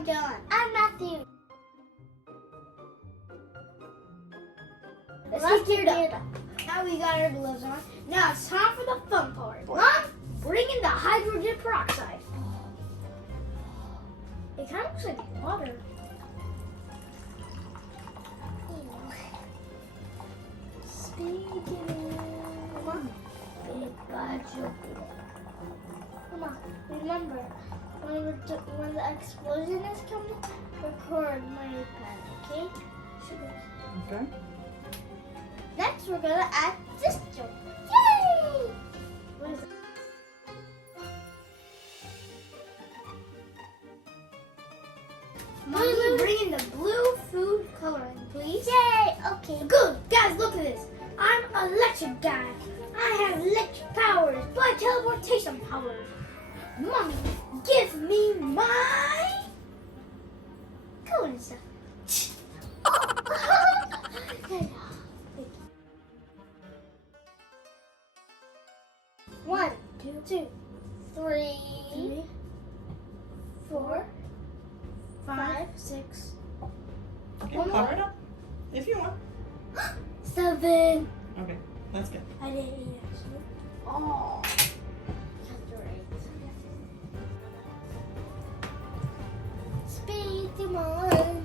I'm John. I'm Matthew. Let's get geared up. Now we got our gloves on. Now it's time for the fun part. One, bring in the hydrogen peroxide. It kind of looks like water. Speak it in. Come on. Come on. Remember, when the explosion is coming, record my pen, okay? Okay. Next, we're gonna add this joke. Yay! What is it? Mommy, bring in the blue food coloring, please. Yay! Okay. Good. Guys, look at this. I'm an electric guy. I have electric powers, but teleportation powers. Mommy, give me my coloring stuff. One, two, three, 4, 5, 6. Okay, One more. cover it up if you want. 7. Okay, that's good. I didn't eat actually. Oh, that's right. Speed demon.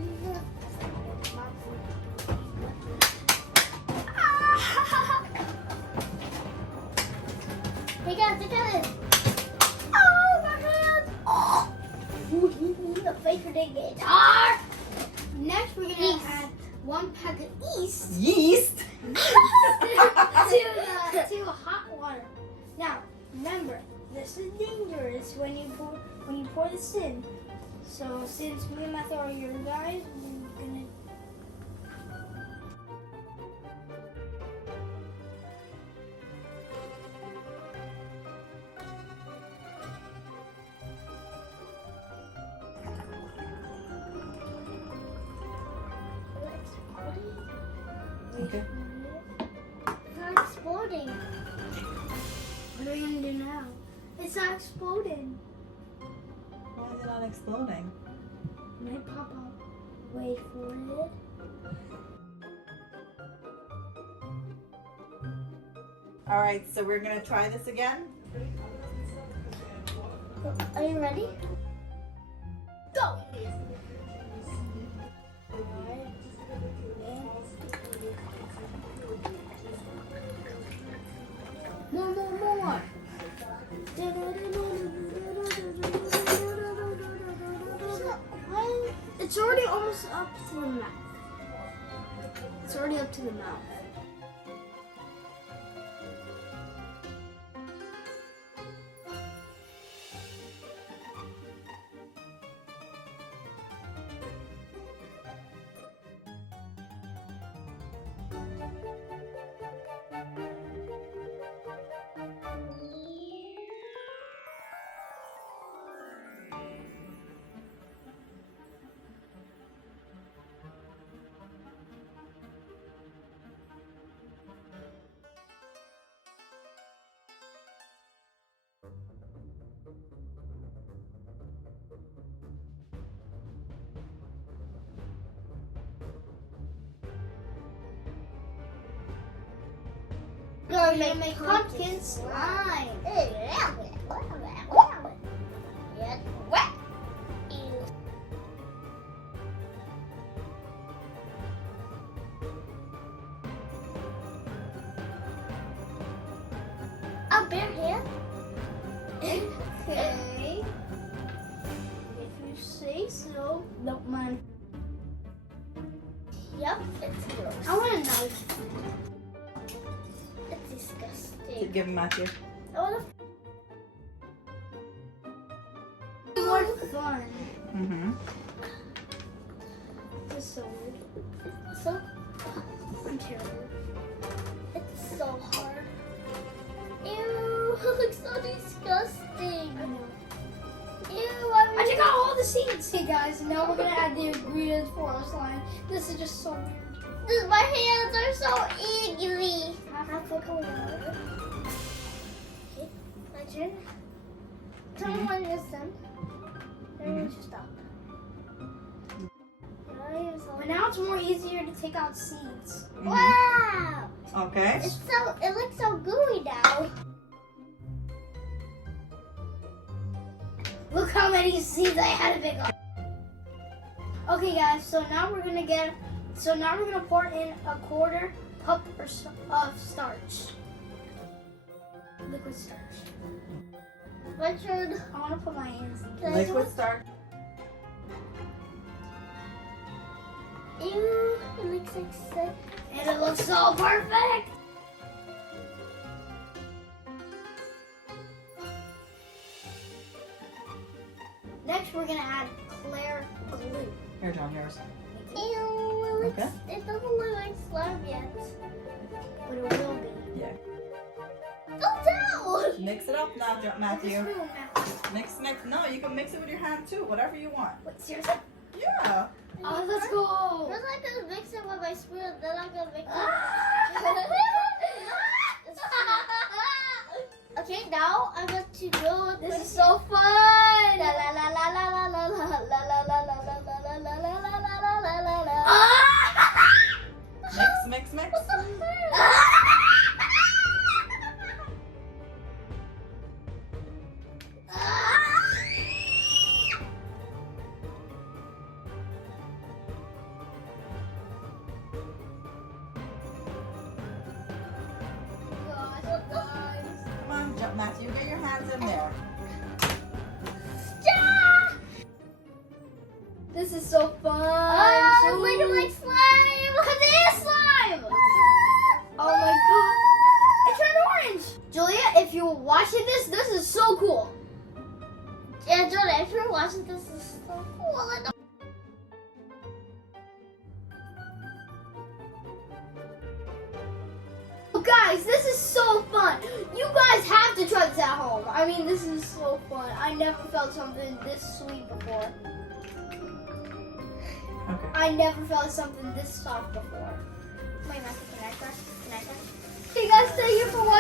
Hey guys, look at this. Oh, my hand. Oh. The faker did guitar. Next, we're gonna add 1 pack of yeast. Yeast. to hot water. Now, remember, this is dangerous when you pour this in. So, since me and Matthew are your guys, we're gonna. Okay. It's not exploding. What are we gonna do now? It's not exploding. Why is it not exploding? It might pop up. Wait for it. All right, so we're gonna try this again. Are you ready? Go! More. It's already almost up to the mouth. It's already up to the mouth. We're gonna make pumpkin slime. A bare hand? Okay. If you say so. Nope, mine. Yep, it's gross. I want a knife. It's disgusting. Give him Matthew. I want to. More fun. Mm-hmm. This is so weird. So, I'm terrible. It's so hard. Ew, it looks so disgusting. I know. Ew, I took out all the seeds. Hey guys, now we're gonna add the ingredients for our slime. This is just so weird. My hands are so iggly. Half a cup of water. Okay, my turn. Tell me when it's done. Then we should stop. now it's more easier to take out seeds. Mhm. Wow! Okay. It looks so gooey now. Look how many seeds I had to pick up. Okay, guys. So now we're gonna pour in a quarter cup of starch. Liquid starch. Richard, I want to put my hands in. can I do Liquid it? starch. Ew, it looks like sick. And it looks so perfect. Next, we're gonna add clear glue. Here, John, yours. Ew, it Okay. it doesn't look like slime yet. But it will be. Yeah. Oh no! Mix it up now, Matthew. This room now. Mix. No, you can mix it with your hand too. Whatever you want. Wait, seriously? Yeah. Oh, let's go. First I'm gonna mix it with my spoon, then I'm gonna mix it. Okay, now I'm going to go. This is so fun. La la la la la la la la la la la la la la la la la la la la. Ah! Mix. Come on, Matthew, get your hands in there. This is so fun. It's like slime. Cause it is slime. Oh my god. It turned orange. Julia, if you're watching this is so cool. Yeah, Jordan, if you're watching this, is so cool. Oh, guys, this is so fun. You guys have to try this at home. I mean, this is so fun. I never felt something this sweet before. Okay. I never felt something this soft before. Wait, Matthew, can I try? Okay, guys, thank you for watching.